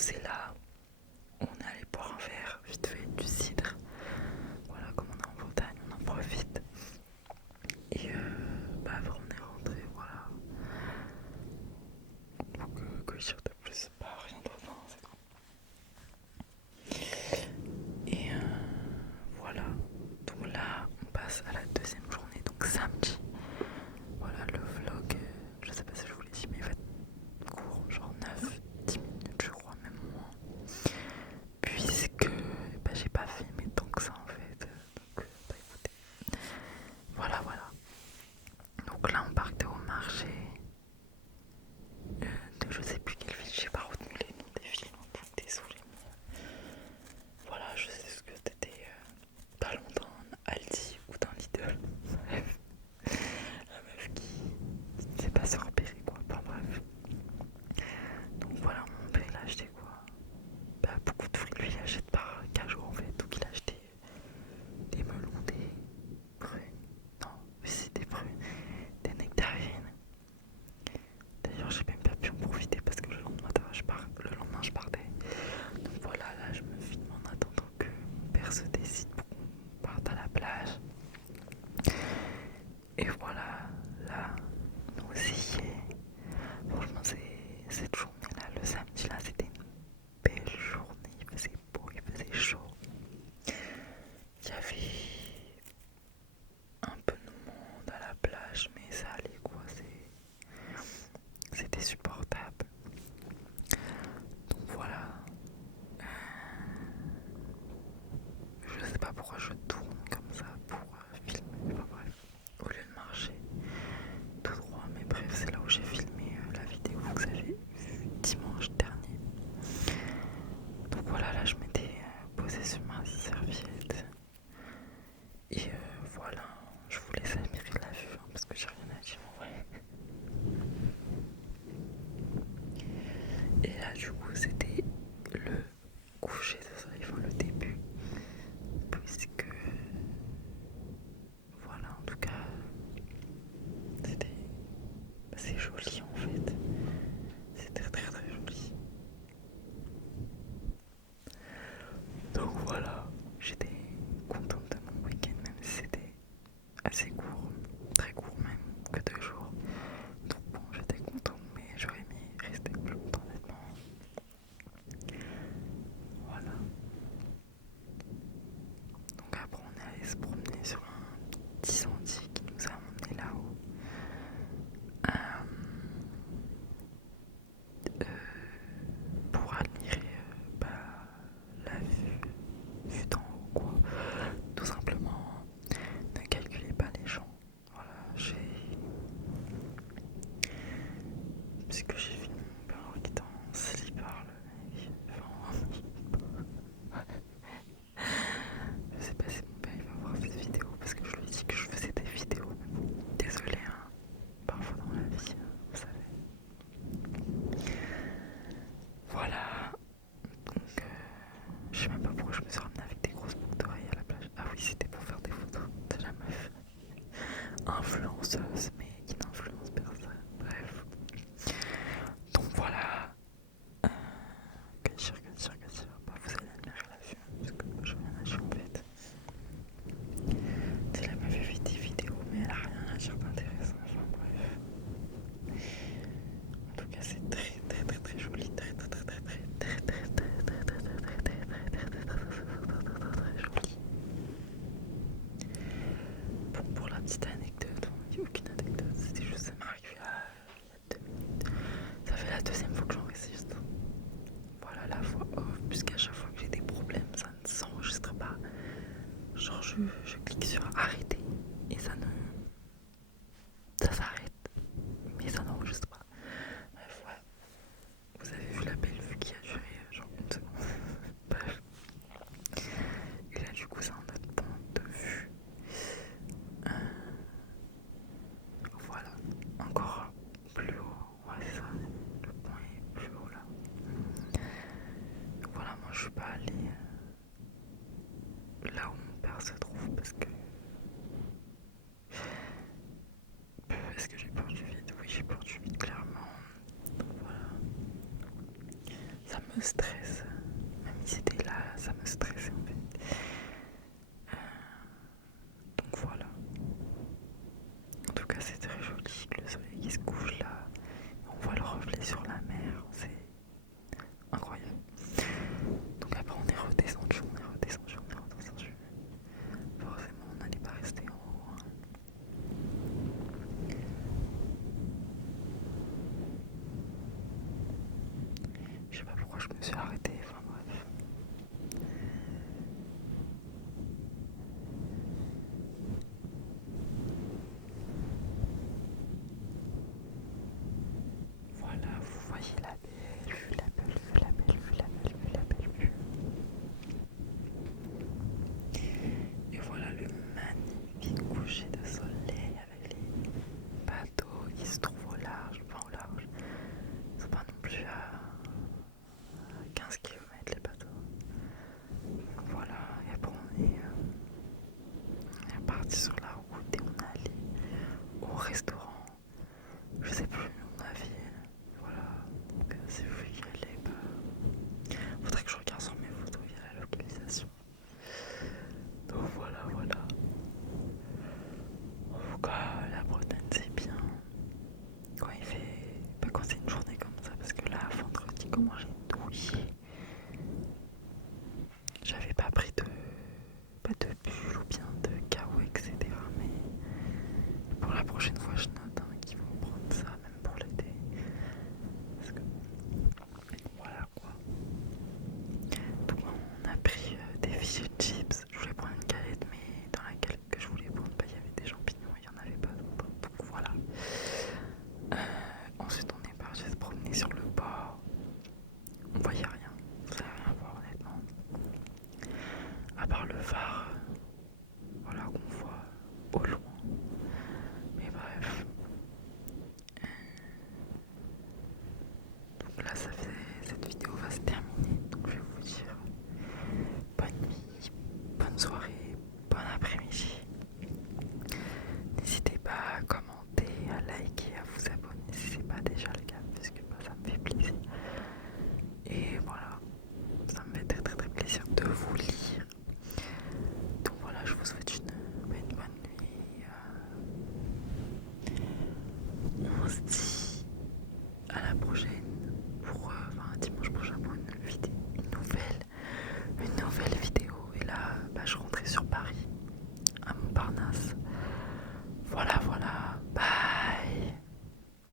c'est là où on est allé boire un verre, vite fait, du cidre. Voilà, comme on est en Bretagne, on en profite. Et après on est rentré, voilà. Donc que dire de plus, pas rien d'autre, hein, c'est tout. Et voilà, donc là on passe à la deuxième journée, donc samedi. Voilà le vlog, je sais pas si je vous l'ai dit, mais il va être court, genre 9-10 minutes je crois, même moins. Puisque j'ai pas filmé tant que ça en fait. Donc écoutez. Voilà. Donc là on partait au marché de je sais plus quelle ville, j'ai pas retenu les noms des villes, donc désolé. Voilà, je sais ce que c'était pas longtemps en Aldi ou dans Lidl. Bref, la meuf qui ne sait pas se repérer quoi, enfin bref. Donc voilà, mon père il a acheté quoi, beaucoup de fruits, lui il achète par cajot en fait, donc il a acheté des melons, des prunes, non, oui c'est des prunes, des nectarines. D'ailleurs j'ai même pas pu en profiter parce que le lendemain je partais. Donc voilà, là je me filme en attendant que mon père se décide pour qu'on parte à la plage. Et voilà, là nous aussi, franchement cette journée-là, le samedi là, c'était une belle journée, il faisait beau, il faisait chaud. Il y avait un peu de monde à la plage, mais ça allait quoi, c'était supportable. Donc voilà, je sais pas pourquoi je tourne comme ça pour filmer, enfin bref, au lieu de marcher tout droit, mais bref, c'est là où j'ai filmé la vidéo que vous avez vue dimanche dernier. Donc voilà, là je m'étais posée sur ma serviette et voilà, je vous laisse admirer la vue hein, parce que j'ai rien à dire en vrai. Et là du coup c'était le coucher de soleil, enfin le début, puisque voilà, en tout cas c'était assez joli en fait, c'était très joli. Donc voilà, j'étais contente de mon week-end même si c'était assez court, très court même, que 2 jours. Donc bon, j'étais contente mais j'aurais aimé rester plus longtemps honnêtement. Voilà. Donc après on est allé se promener sur un petit sentier qui nous a emmenés là-haut. Euh, euh, pour admirer la vue d'en haut quoi. Tout simplement, ne calculez pas les gens. Voilà, puisque j'ai filmé mon père qui est en slipper le mec. Enfin, je sais pas si mon père il va voir cette vidéo parce que je lui ai dit que je faisais des vidéos. Désolée hein, parfois dans la vie, vous savez. Voilà, donc je sais même pas pourquoi je me suis ramenée avec des grosses boucles d'oreilles à la plage. Ah oui, c'était pour faire des photos de la meuf influenceuse mais qui n'influence personne. Bref. Donc voilà. Que dire. Bah, vous allez admirer la vue parce que je rien à dire en fait. C'est la meuf fait des vidéos mais elle a rien à dire d'intéressant. Enfin bref. En tout cas c'est très joli. Très joli. Bon, pour la petite anecdote, il n'y a aucune anecdote, c'était juste ça m'est arrivé il y a 2 minutes. Ça fait la deuxième fois que j'enregistre. Voilà la voix off, puisqu'à chaque fois que j'ai des problèmes, ça ne s'enregistre pas. Genre je clique sur arrêter et ça s'arrête, mais ça n'enregistre pas. Bref, ouais. Vous avez vu la belle vue qui a duré genre 1 seconde. Bref. Et là du coup c'est un autre point de vue. Euh, Voilà, encore plus haut, ouais c'est ça, le point est plus haut là. Voilà, moi je suis pas allée là où mon père se trouve parce que est-ce que j'ai peur du vide? Oui, j'ai peur du vide clairement. Donc voilà, stresse. Même si c'était là, ça me stressait en fait. Donc voilà. En tout cas, c'est très joli, le soleil qui se couche là. On voit le reflet sur la mer, c'est incroyable. Donc après, on est redescendu. Forcément, on n'allait pas rester en haut. Hein. Je sais pas pourquoi je me suis arrêtée, enfin bref. Voilà, vous voyez la belle vue, la belle vue, la belle vue, la belle vue, la belle vue. Et voilà le magnifique coucher de soleil avec les bateaux qui se trouvent au large, enfin au large. Ils sont pas non plus à 15 km les bateaux. Donc voilà, et après on est reparti sur la route et on est allé au restaurant. Je sais plus mon avis. Voilà, donc si vous y allez, bah, faudrait que je regarde sur mes photos, il y a la localisation. Donc voilà. En tout cas, la Bretagne c'est bien. Quand il fait. Bah, quand c'est une journée comme ça, parce que là, vendredi, comment j'ai douillé. J'avais pas pris pas de pull ou bien de carreaux, etc. Mais pour la prochaine fois, je note qu'il faut prendre ça, même pour l'été. Parce que voilà quoi. Donc on a pris des fiches